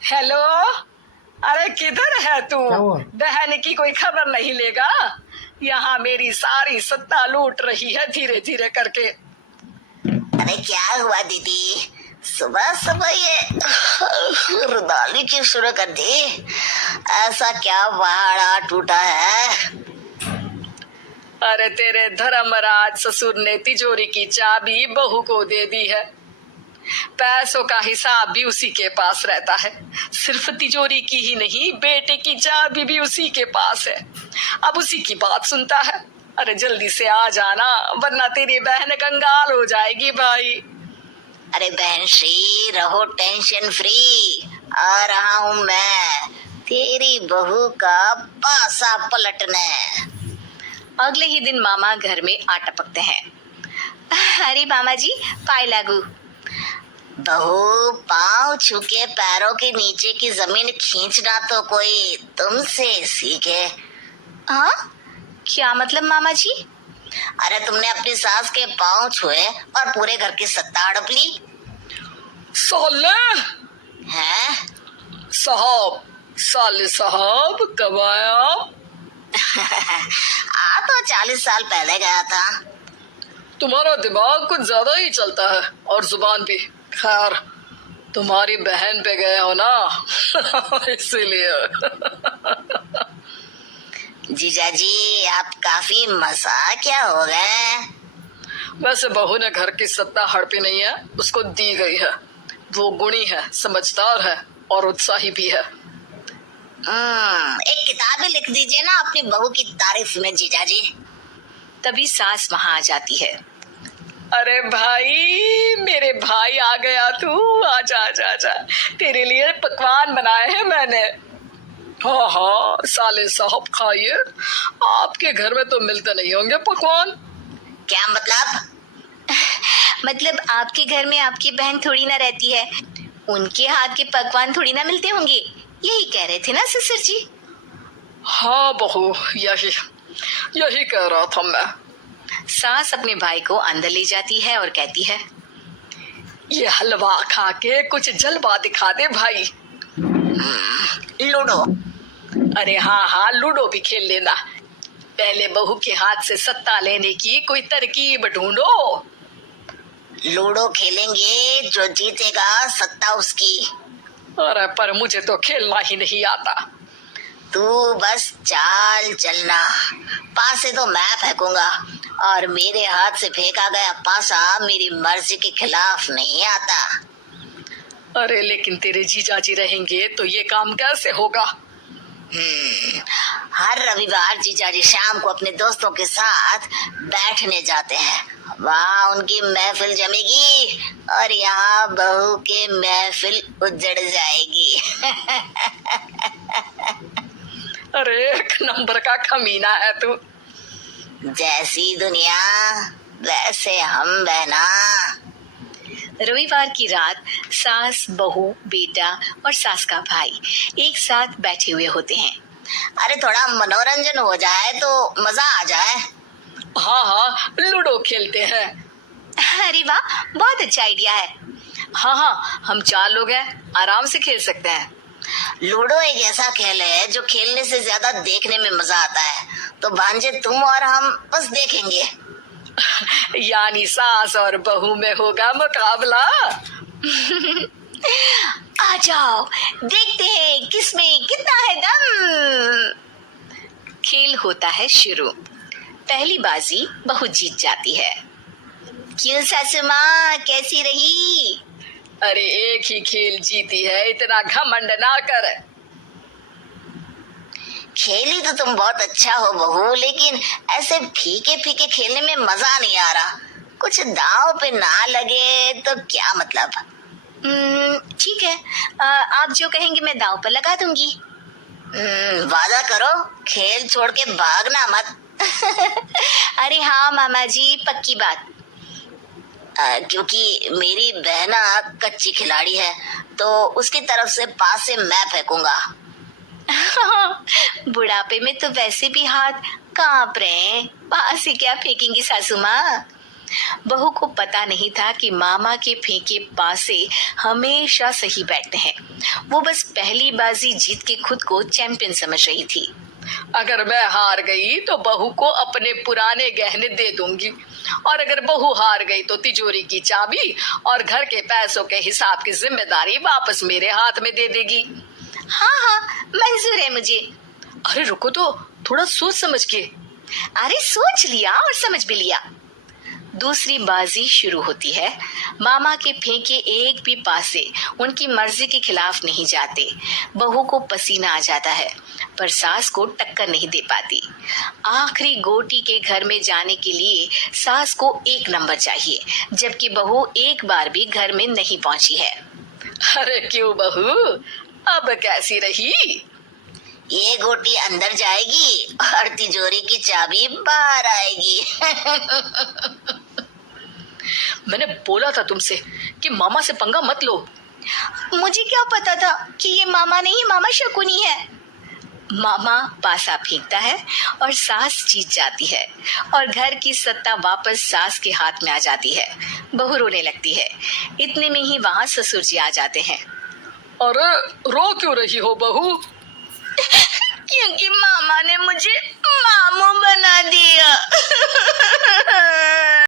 Hello. अरे किधर है तू? क्या हुआ? बहन की कोई खबर नहीं लेगा? यहाँ मेरी सारी सत्ता लूट रही है धीरे धीरे करके। अरे क्या हुआ दीदी, सुबह सुबह ये रुदाली की शुरू कर दी। ऐसा क्या पहाड़ टूटा है? अरे तेरे धर्मराज ससुर ने तिजोरी की चाबी बहू को दे दी है। पैसों का हिसाब भी उसी के पास रहता है। सिर्फ तिजोरी की ही नहीं, बेटे की चाबी भी उसी के पास है। अब उसी की बात सुनता है। अरे जल्दी से आ जाना, वरना तेरी बहन कंगाल हो जाएगी भाई। अरे बहन श्री, रहो टेंशन फ्री। आ रहा हूँ मैं, तेरी बहू का पासा पलटने। अगले ही दिन मामा घर में आ टपकते हैं। अरे मामा जी, पाए लागू। बहू, पाँव छू के पैरों के नीचे की जमीन खींचना तो कोई तुमसे सीखे। हाँ, क्या मतलब मामा जी? अरे तुमने अपनी सास के पाँव छुए और पूरे घर की सत्ता हड़प ली साले है? साहब, साले साहब कब आया? आ तो 40 साल पहले गया था। तुम्हारा दिमाग कुछ ज्यादा ही चलता है और जुबान भी। खैर, तुम्हारी बहन पे गए हो ना इसीलिए। जीजा जी, आप काफी मजाकिया हो गए। वैसे बहू ने घर की सत्ता हड़पी नहीं है, उसको दी गई है। वो गुणी है, समझदार है और उत्साही भी है। एक किताब ही लिख दीजिए ना अपनी बहू की तारीफ में जीजा जी। तभी सास वहां आ जाती है। अरे भाई, मेरे भाई आ गया तू। आजा आजा आजा, तेरे लिए पकवान बनाए हैं मैंने। हाँ हाँ साले साहब, खाइए। आपके घर में तो मिलते नहीं होंगे पकवान। क्या मतलब? मतलब आपके घर में आपकी बहन थोड़ी ना रहती है, उनके हाथ के पकवान थोड़ी ना मिलते होंगे, यही कह रहे थे ना ससुर जी? हाँ बहू, यही यही कह रहा था मैं। सास अपने भाई को अंदर ले जाती है और कहती है, ये हलवा खा के कुछ जलवा दिखा दे भाई। लूडो। अरे हाँ हाँ, लूडो भी खेल लेना। पहले बहू के हाथ से सत्ता लेने की कोई तरकीब ढूंढो। लूडो खेलेंगे, जो जीतेगा सत्ता उसकी। अरे पर मुझे तो खेलना ही नहीं आता। तू बस चाल चलना, पासे तो मैं फेंकूंगा और मेरे हाथ से फेंका गया पासा मेरी मर्जी के खिलाफ नहीं आता। अरे लेकिन तेरे जीजाजी रहेंगे तो ये काम कैसे होगा? हर रविवार जीजाजी शाम को अपने दोस्तों के साथ बैठने जाते हैं। वहाँ उनकी महफिल जमेगी और यहाँ बहू के महफिल उजड़ जाएगी। अरे एक नंबर का कमीना है तू। जैसी दुनिया वैसे हम बहना। रविवार की रात सास, बहू, बेटा और सास का भाई एक साथ बैठे हुए होते हैं। अरे थोड़ा मनोरंजन हो जाए तो मजा आ जाए। हाँ हाँ, लूडो खेलते हैं। अरे वाह, बहुत अच्छा आइडिया है। हाँ हाँ, हम 4 लोग हैं, आराम से खेल सकते हैं। लूडो एक ऐसा खेल है जो खेलने से ज्यादा देखने में मजा आता है। तो भांजे, तुम और हम बस देखेंगे। यानी सास और बहू में होगा मुकाबला। आ जाओ, देखते हैं किसमें कितना है दम। खेल होता है शुरू। पहली बाजी बहू जीत जाती है। क्यों सासू माँ, कैसी रही? अरे एक ही खेल जीती है, इतना घमंड ना कर। खेली तो तुम बहुत अच्छा हो बहू, लेकिन ऐसे फीके फीके खेलने में मजा नहीं आ रहा। कुछ दांव पे ना लगे तो क्या मतलब। ठीक है, आप जो कहेंगे मैं दांव पर लगा दूंगी। वादा करो, खेल छोड़ के भागना मत। अरे हाँ मामा जी, पक्की बात। क्योंकि मेरी बहना कच्ची खिलाड़ी है, तो उसकी तरफ से पास से मैं फेंकूंगा। बुढ़ापे में तो वैसे भी हाथ कांप रहे हैं, पास से क्या फेंकेंगी सासू माँ? बहू को पता नहीं था कि मामा के फेंके पासे हमेशा सही बैठते हैं। वो बस पहली बाजी जीत के खुद को चैंपियन समझ रही थी। अगर मैं हार गई तो बहू को अपने पुराने गहने दे दूंगी, और अगर बहू हार गई तो तिजोरी की चाबी और घर के पैसों के हिसाब की जिम्मेदारी वापस मेरे हाथ में दे देगी। हाँ हाँ, मंजूर है मुझे। अरे रुको तो, थोड़ा सोच समझ के। अरे सोच लिया और समझ भी लिया। दूसरी बाजी शुरू होती है। मामा के फेंके एक भी पासे उनकी मर्जी के खिलाफ नहीं जाते। बहू को पसीना आ जाता है, पर सास को टक्कर नहीं दे पाती। आखिरी गोटी के घर में जाने के लिए सास को 1 नंबर चाहिए, जबकि बहू एक बार भी घर में नहीं पहुंची है। अरे क्यों बहू, अब कैसी रही? ये गोटी अंदर जाएगी और तिजोरी की चाबी बाहर आएगी। मैंने बोला था तुमसे कि मामा से पंगा मत लो। मुझे क्या पता था कि ये मामा नहीं, मामा शकुनी है। मामा पासा फेंकता है और सास जीत जाती है, और घर की सत्ता वापस सास के हाथ में आ जाती है। बहू रोने लगती है। इतने में ही वहां ससुर जी आ जाते हैं। अरे रो क्यों रही हो बहू?